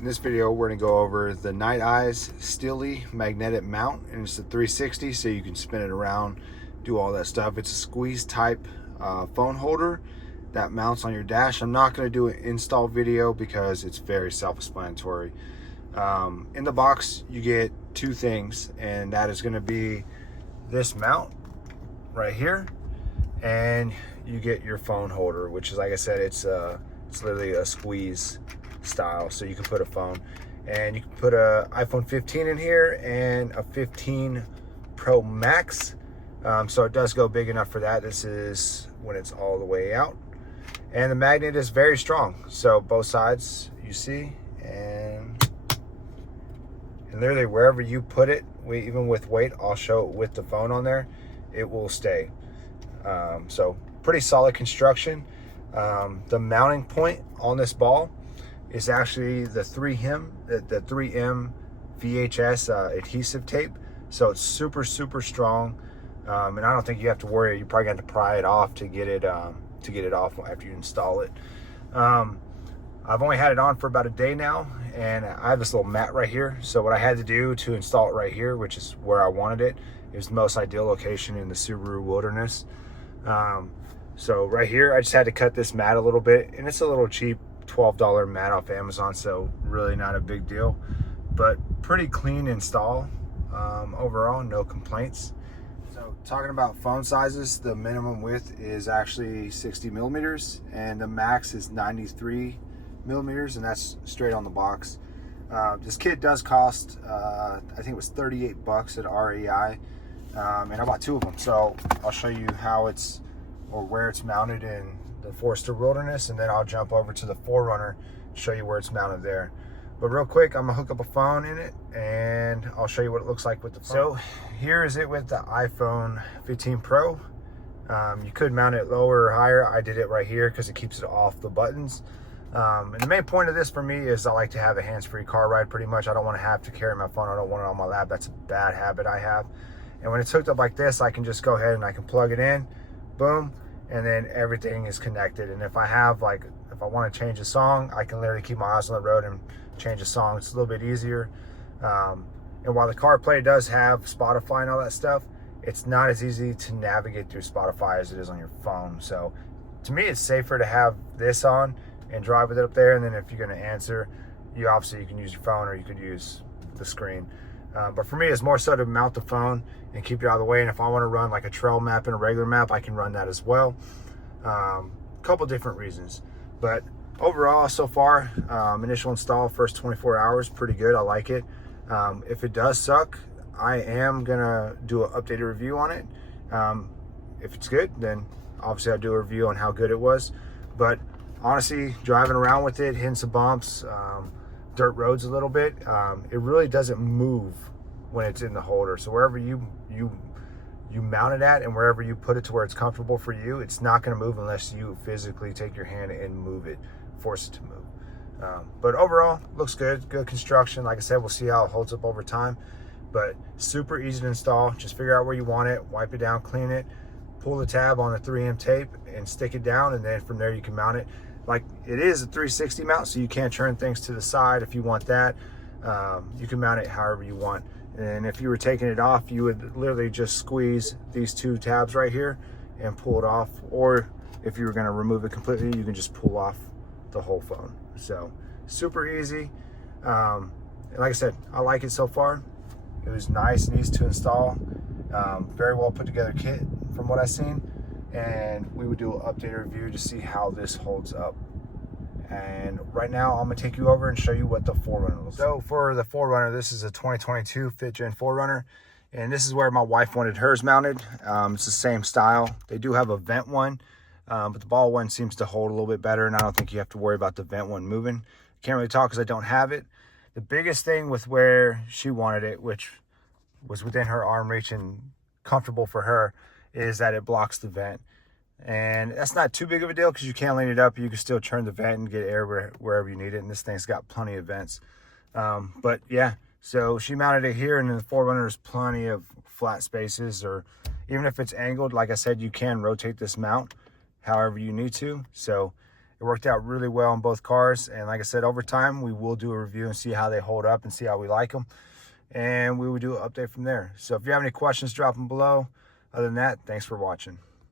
In this video, we're going to go over the Nite Steelie magnetic mount, and it's a 360, so you can spin it around, do all that stuff. It's a squeeze type phone holder that mounts on your dash. I'm not going to do an install video because it's very self-explanatory. In the box, you get two things, and that is going to be this mount right here, and you get your phone holder, which is, like I said, it's literally a squeeze style, so you can put a phone, and you can put a iPhone 15 in here and a 15 Pro Max, so it does go big enough for that. This is when it's all the way out, and the magnet is very strong, so both sides you see, and literally wherever you put it, even with weight, I'll show it with the phone on there, it will stay. So pretty solid construction. The mounting point on this ball is actually the 3M VHS adhesive tape, so it's super strong, and I don't think you have to worry. You probably got to pry it off to get it off after you install it. I've only had it on for about a day now, and I have this little mat right here, so what I had to do to install it right here, which is where I wanted it, it was the most ideal location in the Subaru wilderness. So right here, I just had to cut this mat a little bit, and it's a little cheap, $12 mat off Amazon, so really not a big deal, but pretty clean install. Overall, no complaints. So talking about phone sizes, the minimum width is actually 60 millimeters, and the max is 93 millimeters, and that's straight on the box. This kit does cost, I think it was 38 bucks at REI, and I bought two of them, so I'll show you how it's, or where it's mounted in the Forester Wilderness, and then I'll jump over to the 4Runner, show you where it's mounted there. But real quick, I'm gonna hook up a phone in it, and I'll show you what it looks like with the phone. So here is it with the iPhone 15 Pro. You could mount it lower or higher. I did it right here because it keeps it off the buttons. And the main point of this for me is I like to have a hands-free car ride pretty much. I don't want to have to carry my phone. I don't want it on my lap. That's a bad habit I have. And when it's hooked up like this, I can just go ahead and I can plug it in, boom, and then everything is connected. And if I have, like, if I want to change a song, I can literally keep my eyes on the road and change a song. It's a little bit easier. And while the CarPlay does have Spotify and all that stuff, it's not as easy to navigate through Spotify as it is on your phone. So to me, it's safer to have this on and drive with it up there. And then if you're going to answer, you can use your phone, or you could use the screen. But for me, it's more so to mount the phone and keep it out of the way. And if I want to run like a trail map and a regular map, I can run that as well. Couple different reasons, but overall, so far, initial install, first 24 hours, pretty good. I like it. If it does suck, I am gonna do an updated review on it. If it's good, then obviously I'll do a review on how good it was. But honestly, driving around with it, hitting some bumps, dirt roads a little bit, it really doesn't move when it's in the holder. So wherever you mount it at, and wherever you put it to where it's comfortable for you, it's not going to move unless you physically take your hand and move it, force it to move. But overall, looks good construction. Like I said, we'll see how it holds up over time, but super easy to install. Just figure out where you want it, wipe it down, clean it, pull the tab on the 3M tape and stick it down, and then from there you can mount it. Like, it is a 360 mount, so you can turn things to the side if you want that. You can mount it however you want. And if you were taking it off, you would literally just squeeze these two tabs right here and pull it off. Or if you were going to remove it completely, you can just pull off the whole phone. So super easy. And like I said, I like it so far. It was nice and easy to install. Very well put together kit from what I've seen. And we would do an updated review to see how this holds up. And right now, I'm gonna take you over and show you what the 4Runner looks like. So for the 4Runner, this is a 2022 5th Gen 4Runner, and this is where my wife wanted hers mounted. It's the same style. They do have a vent one, but the ball one seems to hold a little bit better, and I don't think you have to worry about the vent one moving. Can't really talk because I don't have it. The biggest thing with where she wanted it, which was within her arm reach and comfortable for her, is that it blocks the vent. And that's not too big of a deal because you can lean it up. You can still turn the vent and get air wherever you need it. And this thing's got plenty of vents. But yeah, so she mounted it here, and in the 4Runner there's plenty of flat spaces, or even if it's angled, like I said, you can rotate this mount however you need to. So It worked out really well on both cars. And like I said, over time, we will do a review and see how they hold up and see how we like them. And we will do an update from there. So if you have any questions, drop them below. Other than that, thanks for watching.